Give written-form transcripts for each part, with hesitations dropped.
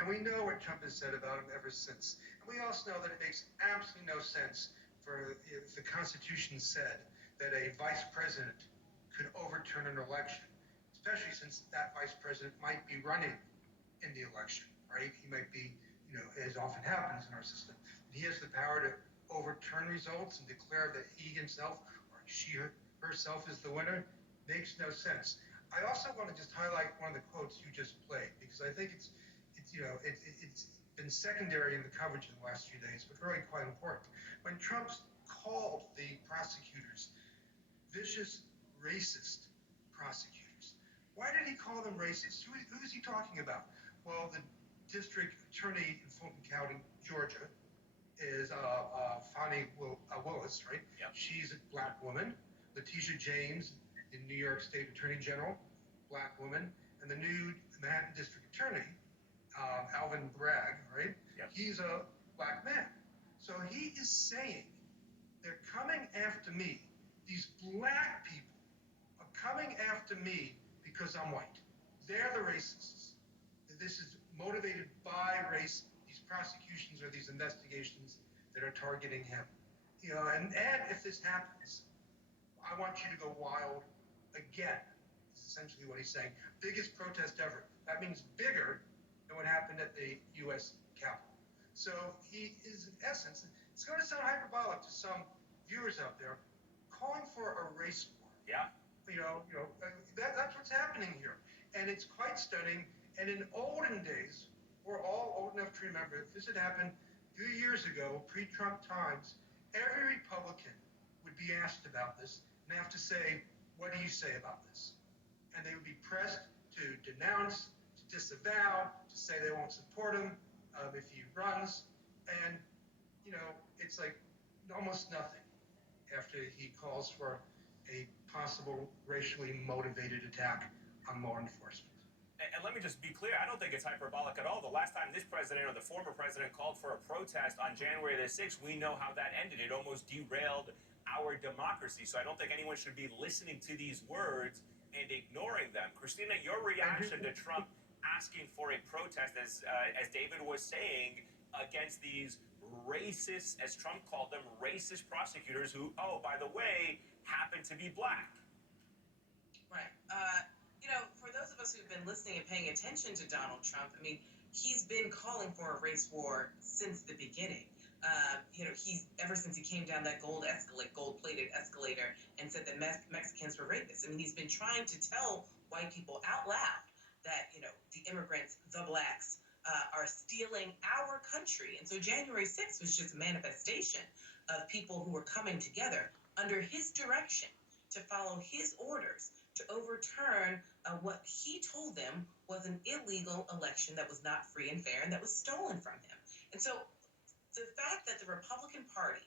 And we know what Trump has said about him ever since. And we also know that it makes absolutely no sense for if the Constitution said that a vice president could overturn an election, especially since that vice president might be running in the election, right? He might be, as often happens in our system, he has the power to overturn results and declare that he himself or she herself is the winner. Makes no sense. I also want to just highlight one of the quotes you just played, because I think it's been secondary in the coverage in the last few days, but really quite important. When Trump called the prosecutors vicious, racist prosecutors, why did he call them racist? Who is he talking about? Well, the district attorney in Fulton County, Georgia, is Fani Willis, right? Yep. She's a black woman. Letitia James, the New York State Attorney General, black woman, and the new Manhattan District Attorney, Alvin Bragg, right? Yep. He's a black man. So he is saying, they're coming after me. These black people are coming after me because I'm white. They're the racists. This is motivated by race, these prosecutions or these investigations that are targeting him. And if this happens, I want you to go wild again, is essentially what he's saying. Biggest protest ever. That means bigger than what happened at the U.S. Capitol. So he is, in essence, it's going to sound hyperbolic to some viewers out there, calling for a race war. Yeah. That's what's happening here. And it's quite stunning. And in olden days, we're all old enough to remember, if this had happened a few years ago, pre-Trump times, every Republican would be asked about this and have to say, what do you say about this? And they would be pressed to denounce, to disavow, to say they won't support him if he runs. And, it's like almost nothing after he calls for a possible racially motivated attack on law enforcement. And let me just be clear, I don't think it's hyperbolic at all. The last time this president or the former president called for a protest on January the 6th, we know how that ended. It almost derailed our democracy. So I don't think anyone should be listening to these words and ignoring them. Christina, your reaction to Trump asking for a protest, as David was saying, against these racist, as Trump called them, racist prosecutors who, oh, by the way, happen to be black. Right. For those of us who've been listening and paying attention to Donald Trump, I mean, he's been calling for a race war since the beginning. He's ever since he came down that gold-plated escalator and said that Mexicans were rapists. I mean, he's been trying to tell white people out loud that, the immigrants, the blacks, are stealing our country. And so January 6th was just a manifestation of people who were coming together under his direction to follow his orders to overturn what he told them was an illegal election that was not free and fair and that was stolen from him. And so the fact that the Republican Party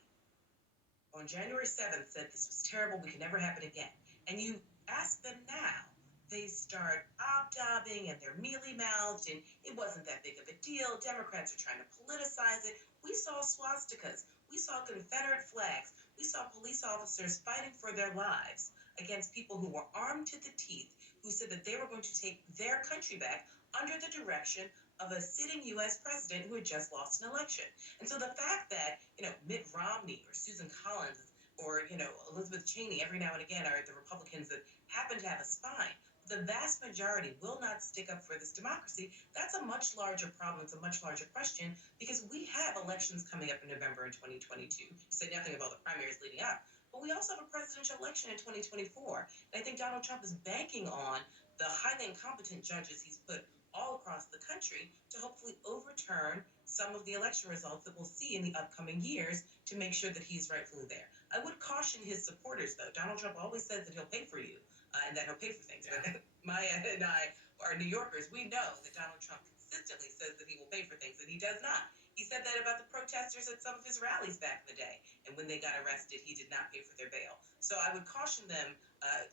on January 7th said this was terrible, we can never happen again, and you ask them now, they start ob-dobbing and they're mealy-mouthed and it wasn't that big of a deal. Democrats are trying to politicize it. We saw swastikas. We saw Confederate flags. We saw police officers fighting for their lives against people who were armed to the teeth, who said that they were going to take their country back under the direction of a sitting U.S. president who had just lost an election. And so the fact that, Mitt Romney or Susan Collins or, Elizabeth Cheney every now and again are the Republicans that happen to have a spine, the vast majority will not stick up for this democracy. That's a much larger problem. It's a much larger question because we have elections coming up in November in 2022. You said nothing about the primaries leading up, but we also have a presidential election in 2024. And I think Donald Trump is banking on the highly incompetent judges he's put all across the country to hopefully overturn some of the election results that we'll see in the upcoming years to make sure that he's rightfully there. I would caution his supporters, though. Donald Trump always says that he'll pay for you. And that he'll pay for things. Yeah. But Maya and I are New Yorkers. We know that Donald Trump consistently says that he will pay for things, and he does not. He said that about the protesters at some of his rallies back in the day. And when they got arrested, he did not pay for their bail. So I would caution them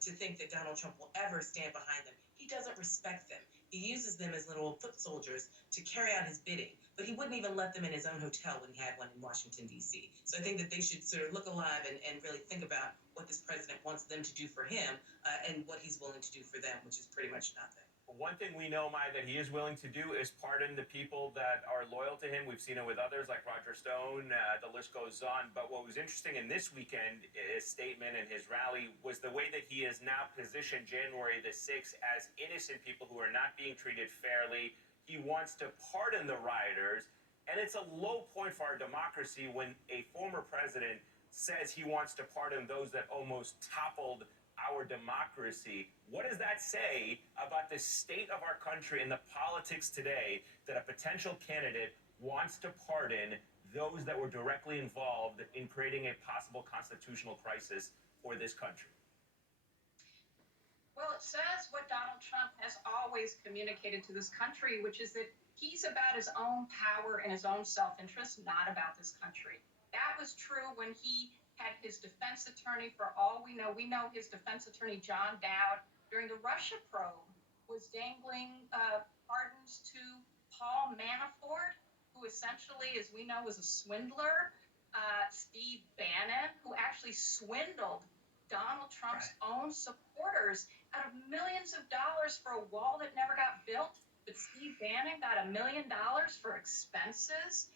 to think that Donald Trump will ever stand behind them. He doesn't respect them. He uses them as little foot soldiers to carry out his bidding. But he wouldn't even let them in his own hotel when he had one in Washington, D.C. So I think that they should sort of look alive and really think about what this president wants them to do for him and what he's willing to do for them, which is pretty much nothing. One thing we know, Mai, that he is willing to do is pardon the people that are loyal to him. We've seen it with others like Roger Stone. The list goes on. But what was interesting in this weekend, his statement and his rally, was the way that he has now positioned January the 6th as innocent people who are not being treated fairly. He wants to pardon the rioters. And it's a low point for our democracy when a former president says he wants to pardon those that almost toppled our democracy. What does that say about the state of our country and the politics today that a potential candidate wants to pardon those that were directly involved in creating a possible constitutional crisis for this country? Well, it says what Donald Trump has always communicated to this country, which is that he's about his own power and his own self-interest, not about this country. That was true when he had his defense attorney. For all we know his defense attorney, John Dowd, during the Russia probe, was dangling pardons to Paul Manafort, who essentially, as we know, was a swindler. Steve Bannon, who actually swindled Donald Trump's own supporters out of millions of dollars for a wall that never got built. But Steve Bannon got $1 million for expenses.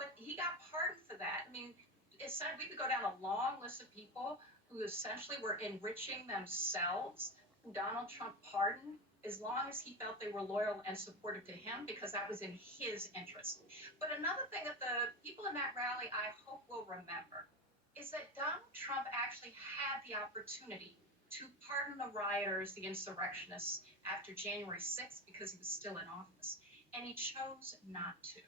But he got pardoned for that. I mean, we could go down a long list of people who essentially were enriching themselves, who Donald Trump pardoned, as long as he felt they were loyal and supportive to him, because that was in his interest. But another thing that the people in that rally, I hope, will remember is that Donald Trump actually had the opportunity to pardon the rioters, the insurrectionists, after January 6th because he was still in office. And he chose not to.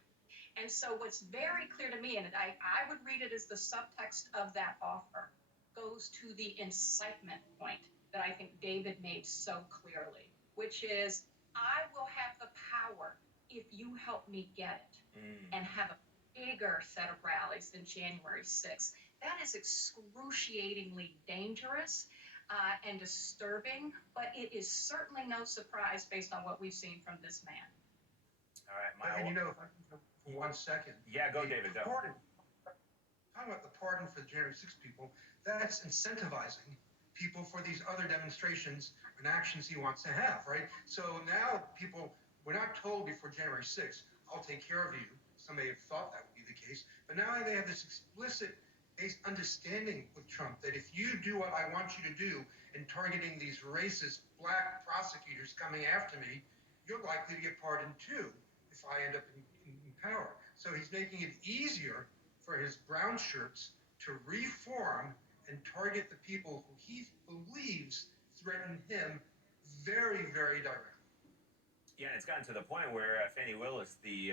And so what's very clear to me, and I would read it as the subtext of that offer, goes to the incitement point that I think David made so clearly, which is, I will have the power if you help me get it and have a bigger set of rallies than January 6th. That is excruciatingly dangerous and disturbing, but it is certainly no surprise based on what we've seen from this man. All right, Maya. And you know, if I can go for 1 second. Yeah, go, David, go. Talking about the pardon for the January 6 people, that's incentivizing people for these other demonstrations and actions he wants to have, right? So now people, we're not told before January 6th, I'll take care of you. Some may have thought that would be the case, but now they have this explicit understanding with Trump that if you do what I want you to do in targeting these racist black prosecutors coming after me, you're likely to get pardoned too if I end up in power. So he's making it easier for his brown shirts to reform and target the people who he believes threaten him very, very directly. Yeah, and it's gotten to the point where Fannie Willis, the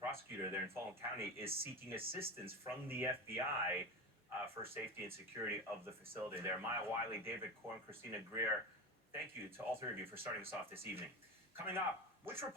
prosecutor there in Fulton County, is seeking assistance from the FBI for safety and security of the facility there. Maya Wiley, David Korn, Christina Greer, thank you to all three of you for starting us off this evening. Coming up, which